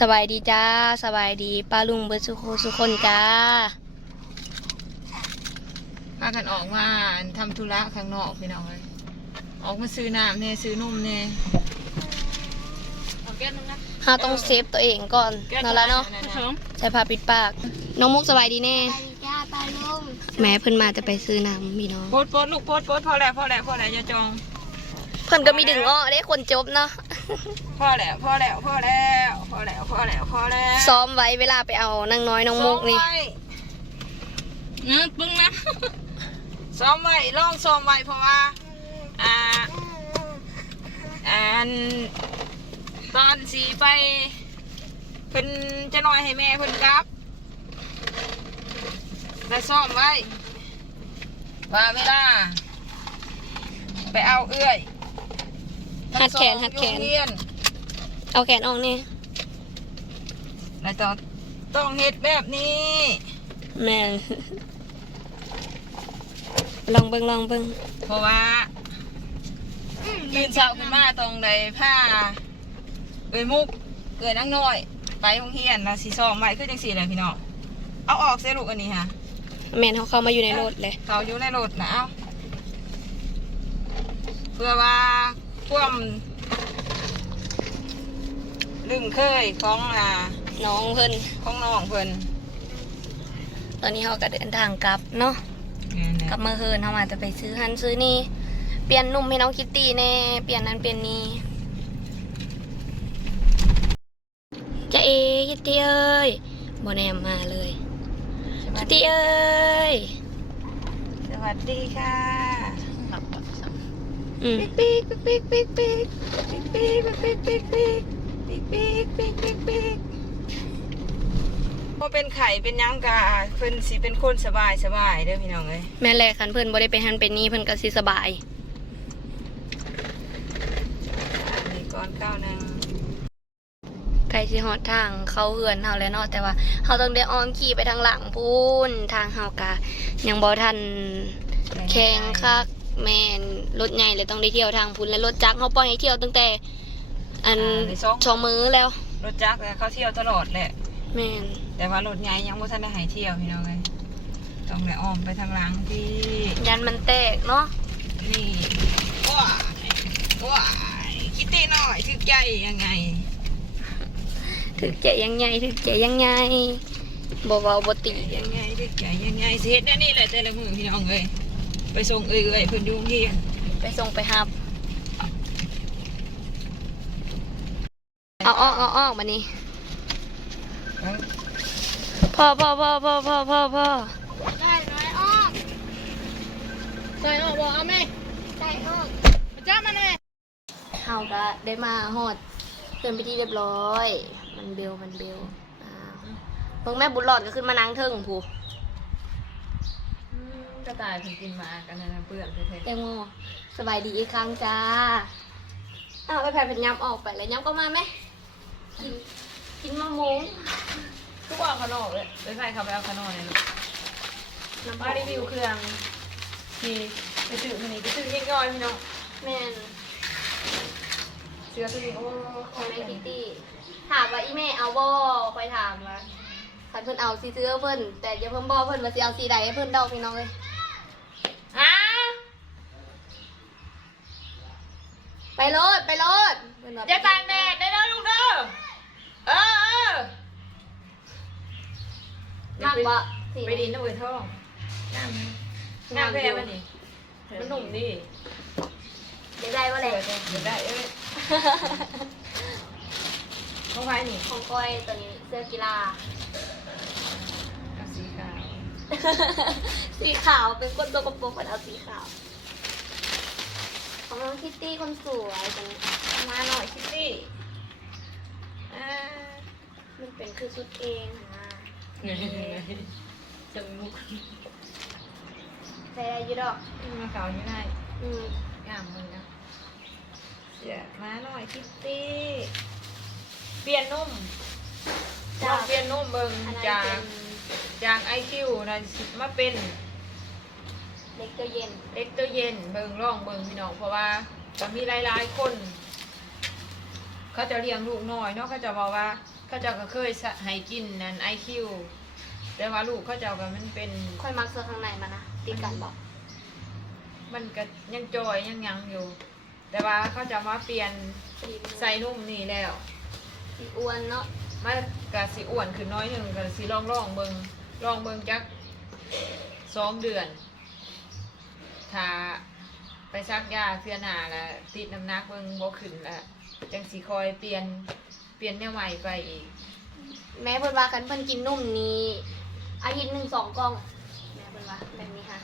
สบายดีจ้าสบายดีป้าลุงเบิร์ดสุโคสุคนจ้าพากันออกมาทำธุระข้างนอกพี่น้องเลยออกมาซื้อน้ำเนี่ยซื้อนมเนี่ยเอาแก้วนึงนะเฮาต้องเซฟตัวเองก่อนนั่นละเนาะใช้ผ้าปิดปาก น้องมุกสบายดีแน่ไปจ้าปลาลุงแม่เพิ่นมาจะไปซื้อน้ำพี่น้องโพดโพดลูกโพดโพดพอแล้วพอแล้วพอแล้วอย่าจองเพิ่นก็มีดึงอ้อได้คนจบเนาะพอแล้วพอแล้วพอแล้วพอแล้วพอแล้วพอแล้วซ้อมไว้เวลาไปเอานางน้อยน้องมุกนี่ซ้อไว้เนื้อปึ้งนะซ้อมไว้ลองซ้อมไว้เพราะว่าอ่าอันตอนสีไปเพิ่นจะน้อยให้แม่เพิ่นกลับแต่ซ้อมไว้ว่าเวลาไปเอาเอื้อย หัดแขนหัดแขนโรงเรียนเอาแขนออกนี่แล้วต้องต้องเฮ็ดแบบนี้ แม่นลองเบิ่งลองเบิ่งเพราะว่าตื่นเช้าขึ้นมาตรงใดผ้าเอ้ยมุกเอ้ยนั่งน้อย ไปโรงเรียนแล้วสีซองไว้คือจังสี่เลยพี่น้องเอาออกเสียลูกอันนี้ค่ะแม่นเขาเข้ามาอยู่ในรถเลย เขาอยู่ในรถนะเอาเพื่อว่า ความลืมเคยของอ่าน้องเพิ่นของน้องเพิ่นตอนนี้เขาก็เดินทางกลับเนาะกลับมาเฮินเขามาจะไปซื้อหันซื้อนี่ เปลี่ยนนุ่มให้น้องคิตตี้แน่ เปลี่ยนนั้นเปลี่ยนนี้จะเอคิตตี้เอ้ยบอแนมมาเลย คิตตี้เอ้ย สวัสดีค่ะอืม ปิ๊กปิ๊กปิ๊กปิ๊กปิ๊กปิ๊กปิ๊กปิ๊กปิ๊กปิ๊กปิ๊กปิ๊กปิ๊กปิ๊กปิ๊กพอเป็นไข่เป็นหยังกะเพิ่นสิเป็นคนสบายสบายเด้อพี่น้องเอ้ยแม่แรกคันเพิ่นบ่ได้ไปหันเป็นนี่เพิ่นก็สิสบายนี่ก่อนข้าวหนึงใครสิฮอดทางเขาเหือนเฮาแล้วเนาะแต่ว่าเฮาต้องได้อ้อมขี่ไปทางหลังพูนทางเฮากะยังบ่ทันแข่งคัก แม่นรถใหญ่เลยต้องได้เที่ยวทางพุนและรถจักรเขาปล่อยให้เที่ยวตั้งแต่ อันสองมือแล้ว รถจักรเนี่ยเขาเที่ยวตลอดแหละ แม่นแต่ว่ารถใหญ่ยังบ่ทันได้ให้เที่ยวพี่น้องเอ้ยต้องได้อ้อมไปทางหลังที่ยันมันแตกเนาะนี่ว้ายว้ายคิดเต้หน่อยถึกใจยังไงถึกใจยังไงถึกใจยังไงบ่เบาบ่ตียังไงถึกใจยังไงสิเฮ็ดแน่นี่แหละแต่ละมือพี่น้องเอ้ย ไปส่งเอ้ยๆเพิ่นอยู่โรงเรียนไปส่งไปฮับเอาออกเอาออกมานี่พ่อพ่อพ่อพ่อพ่อพ่อพ่อได้น้อยอ้อมใส่ออกบอกเอาแม่ได้อ้อมจ้ามันแม่เฮาก็ได้มาฮอดเกินไปที่เรียบร้อย มันเบลมันเบลอ้าวเบิ่งแม่บุญหลอดก็ขึ้นมานั่งเทิงผู้ กระต่ายเพิ่นกินหมากันนะเปื้อนเท่แตงโมสบายดีอีกครั้งจ้าอ้าวไปแผ่นย้ำออกไปแล้วย้ำก็มาไหมกินกินมะม่วงๆทุกว่าข้างนอกเลยไปใส่เขาไปเอาข้างนอกเลยลูกน้ำมารีวิวเครื่องที่ไปซื้อมันนี่ไปซื้อเงี้ยอยพี่น้องแม่นเสื้อตัวนี้โอ้ของแม่คิตตี้ถามว่าอีแม่เอาบ่คอยถามว่าคันเพิ่นเอาสีซื้อเพิ่นแต่อย่าเพิ่นบ่เพิ่นว่าสิเอาสีใดให้เพิ่นดอกพี่น้องเลย ฮะ ไป โลดไปโลดเพิ่นว่อย่าตากแดดได้เด้อลูกเด้อเออเออมากบ่สีไปดินน้ำเอือท่องน้ำน้ำแพ้มันนี่มันหนุ่มดิเดี๋ยวได้ว่าแหละเดี๋ยวได้เอ้ยน้องไฟนี่ของก้อยตัวนี้เสื้อกีฬาเอาสีขาว สีขาวเป็นคนตัวกระโปรงคนเอาสีขาว ของน้องคิตตี้คนสวยตัวนี้มาหน่อยคิตตี้อ่ามันเป็นคือชุดเองนะจมูกใส่ได้อยูดอกมาขาวอยู่ไหนอืมงามมือนะเสียมาหน่อยคิตตี้เปลี่ยนนุ่มลองเปลี่ยนนุ่มเบิ่งอันนั้นจากเป็น จากไอคิวนะสิมาเป็นเล็กตัวเย็นเล็กตัวเย็นเบิ่งร่องเบิ่งพี่น้องเพราะว่าจะมีหลายๆคน เขาจะเลี้ยงลูกน้อยเนาะเขาจะบอกว่า เขาเจะก็เคยสะให้กินนั่นไอคิวแต่ว่าลูกเขาเจะก็มันเป็น ค่อยมักเสื้อข้างในมานะติดกันบอกมันก็ยังจอยยังหยังอยู่ แต่ว่าเขาจะมาเปลี่ยนใส่นุ่มนี่แล้วสีอ้วนเนาะมันก็สิอ้วนขึ้นน้อยหนึ่งก็สิลองลองเบิงลองเบิงจักสองเดือน ถ้าไปซักยาเสื้อหนาแล้วติดน้ำหนักเบิงบ่ขึ้นแล้วจังสิคอยเปลี่ยนเปลี่ยนแนวใหม่ไปอีก แม่เพิ่นว่ากันเพิ่นกินนุ่มนี้ อาทิตย์หนึ่งสองกล่อง แม่เพิ่นว่าแบบนี้ค่ะ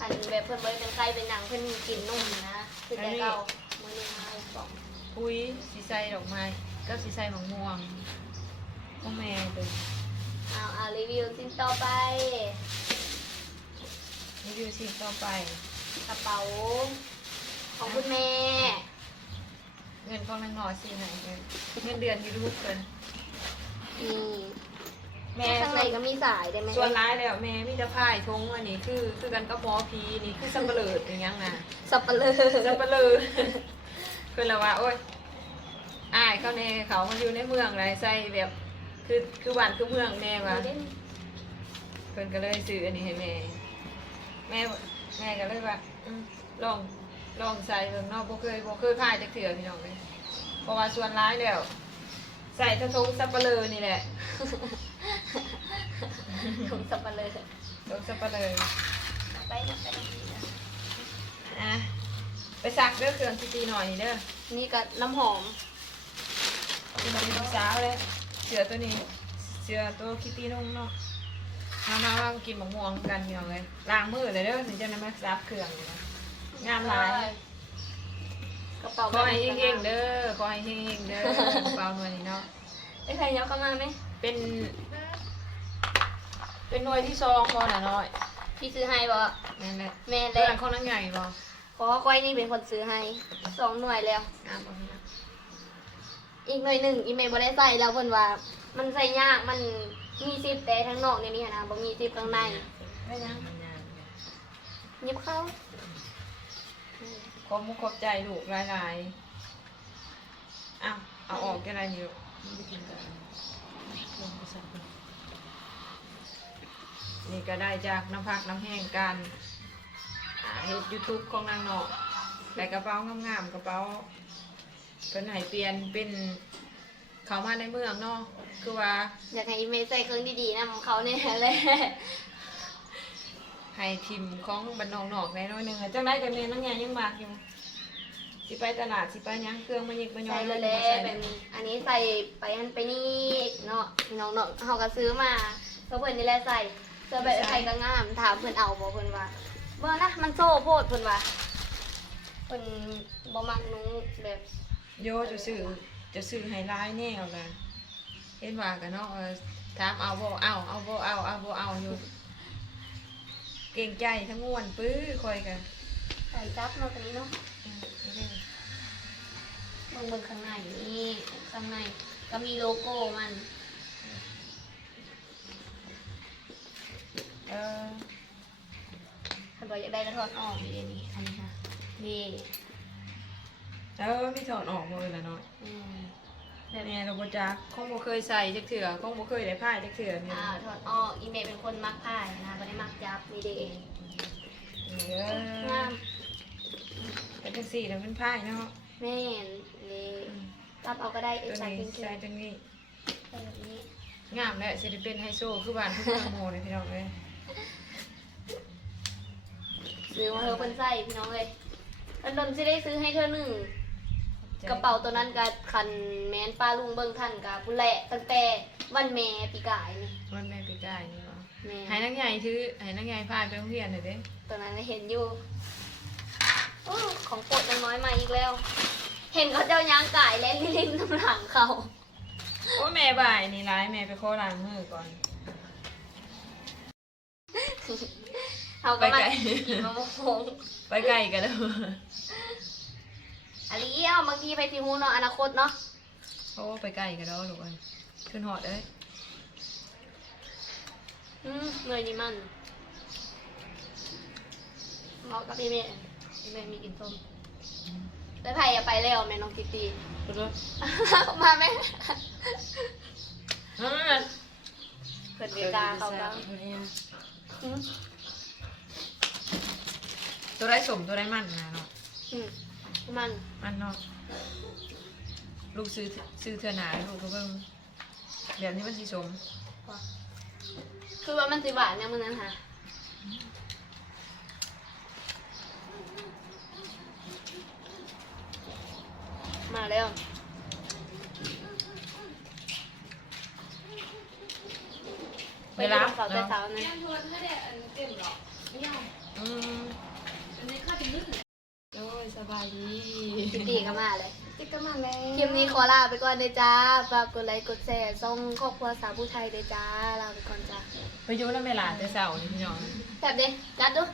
อันแบบเพิ่นบ่ได้เป็นไข้เป็นหนังเพิ่นกินนุ่มนะคือแต่เก่ามื้อหนึงมาสองอุ้ยสีใส่ดอกไม้กับสีใส่มะม่วงพ่อแม่เดูเอาเอารีวิวสิ้นต่อไป รีวิวสิ่งต่อไป กระเป๋า ของคุณแม่ เงินของนางหนอสิไหนเงินเงินเดือนยูทูบเกินนี่แม่ข้างในก็มีสายได้ไหมส่วนร้ายแล้วแม่มีแต่พ่ายทงอันนี้คือคือกันกับหมอพีนี่คือสับเปลืออย่างยังนะสับปะเลอสับเปลือคือละว่าโอ๊ยอายเขาแน่เขามาอยู่ในเมืองไรใส่แบบคือคือบ้านคือเมืองแน่ว่ะเพิ่นก็เลยซื้ออันนี้ให้แม่ แม่แม่ก็เลยว่าอืมลองลองใส่เบิ่งเนาะบ่เคยบ่เคยพ่ายจักเถื่อพี่น้องเลยเพราะว่าส่วนร้ายแล้ว ใส่ทะทงสับเปลือนี่แหละ ถุงสับปะเลอทงสับเปลือไปนะไปนะอะไปซักเด้อเครื่องตีๆหน่อยนี่เด้อนี่ก็น้ำหอมกินเป็นลูกสาวเลยเสือตัวนี้ เสือตัวคิตตี้นุ่งเนาะ มามาว่ากินมะม่วงกันพี่น้องเลยล้างมือเลยเด้อถึงจะนำมาซับเครื่องนี่นะงามหลาย กระเป๋าขอให้เฮงๆเด้อขอให้เฮงๆเด้อเปล่าหน่วยนี่เนาะ ไอ้ใครเนาะเข้ามาไหม เป็น เป็นหน่วยที่สองพอน่ะน้อยพี่ซื้อให้บ่นั่นแหละแม่เรื่แล้องของนังใหญ่บ่ขอก้อยนี่เป็นคนซื้อให้สองหน่วยแล้ว งามบ่พี่น้องอีกหน่วยหนึ่งอีเมลบ่ได้ใส่แล้วเพิ่นว่า มันใส่ยากมัน มีซิปแต่ทั้งนอกเนี่ยนี่นะบ่มีซิปข้างในได้ยังเย็บเข้าขอมุกขอบใจลูกหลายๆอ้าวเอาออกจะได้นี่ลูกมันได้กินกันลงไปสักคนนี่ก็ได้จากน้ำพักน้ำแห้งกันอ่าเฮ็ดยูทูบของนางเนาะแต่กระเป๋างามๆกระเป๋าเป็นไหเปลี่ยนเป็น เขามาในเมืองเนาะคือว่าอยากให้อีเมลใส่เครื่องดีๆนะของเขาเนี่ยแหละให้ทิมของบันนองนอกในน้อยหนึ่งอะจังได้กันเมนนั่งยังยังมากอยู่สิไปตลาดสิไปหยังเครื่องมันยิกมันย้อใส่ยเลยแหละเป็นอันนี้ใส่ไปอันไปนี่เนาะน้องๆเฮาก็ซื้อมาเพื่อเพิ่นนี่แหละใส่เสื้อแบบใครก็งามถามเพิ่นเอาบ่เพิ่นว่าบ่นะมันโซ่โพดเพิ่นว่าเพิ่นบ่มักหนุ่งแบบโยจะซื้อ จะซื้อให้ร้ายแน่เอาละเห็นว่ากันเนาะเออถามเอาบ่เอาเอาบ่เอาเอาบ่เอาอยู่ เก่งใจทั้งม่วนปื้อคอยกันใส่จับเนาะตรงนี้เนาะอืมเอาเด้อเบิ่งเบิ่งข้างในนี่ข้างในก็มีโลโก้มัน เออถ้าบ่อยากได้ก็ถอดออกนี่นี่อันนี้ค่ะนี่ เออมีถอดออกหมดเลยละเนาะอืมแม่เราบ่จักคงบ่เคยใส่จักเถื่อคงบ่เคยได้ผ้าจักเถื่อเนี่ยอ่าถอดออกอีเมลเป็นคนมักผ้านะบ่ได้มักจับนี่เด้เอองามแต่จังสี่แล้วมันผ้าเนาะแม่นนี่อืมรับเอาก็ได้เอตัวใส่นี้เป็นเชือใส่กตัวนี้แบบนี้งามแหละสิได้เป็นไฮโซคือบ้านคือเมืองโมเลยพี่น้องเอ้ยซื้อมาเธอเพิ่นใส่พี่น้องเลยอันดนสิได้ซื้อให้เธอหนึ่ง กระเป๋าตัวนั้นกับคันแมนป้าลุงเบิ่งทันกับผู้แหละตั้งแต่วันแม่ปีกายนี่มันแม่ปีกายนี่บ่แม่ให้นักใหญ่ถือให้นักใหญ่พาไปโรงเรียนหน่อยเด้ตัวนั้นเห็นอยู่โอ้ของโปรดยังน้อยมาอีกแล้ว เห็นเขาเจ้ายางกายและลิ้นน้ำหลังเขาโอ้ยแม่บ่ายนี่ร้ายแม่ไปโคล้างมือก่อนเขาก็มาไปไกลกินมะม่วงไปไกลกันเด้อ อันนี้เอาบางทีไปทีฮูเนาะอนาคตเนาะโอ้ไปไกลกันแล้วลูกเอ้ยขึ้นหอดเอ้ยอืมเงยนี่มันเหมาะกับพี่เมย์พี่เมย์มีกินส้มแล้วไผ่อย่าไปแล้วแม่น้องกิตตี้ไปเลยมาไหมอ่าเปิดเวลาเขาก็อืมตัวได้สมตัวได้มันนะเนาะอืม มันมันเนาะลูกซื้อซื้อเทือหนาลูกก็เบิ่งแบบนี้มันสีสมคือว่ามันสิหวานเนี่ยมันนั้นค่ะมาแล้วไปเวรัลาบเขาแต่เช้านะอืมโอ้ย สบายดีกิตตี้ก็มาเลยจะก็มาแล้วคลิปนี้ขอลาไปก่อนเลยจ้าฝากกดไลค์กดแชร์ส่งครอบครัวสาวผู้ไทยเลยจ้าลาไปก่อนจ้าไปอยุ่แล้วเวลาแต่เสาร์นี่พี่น้องแบบเด้กัดดูอ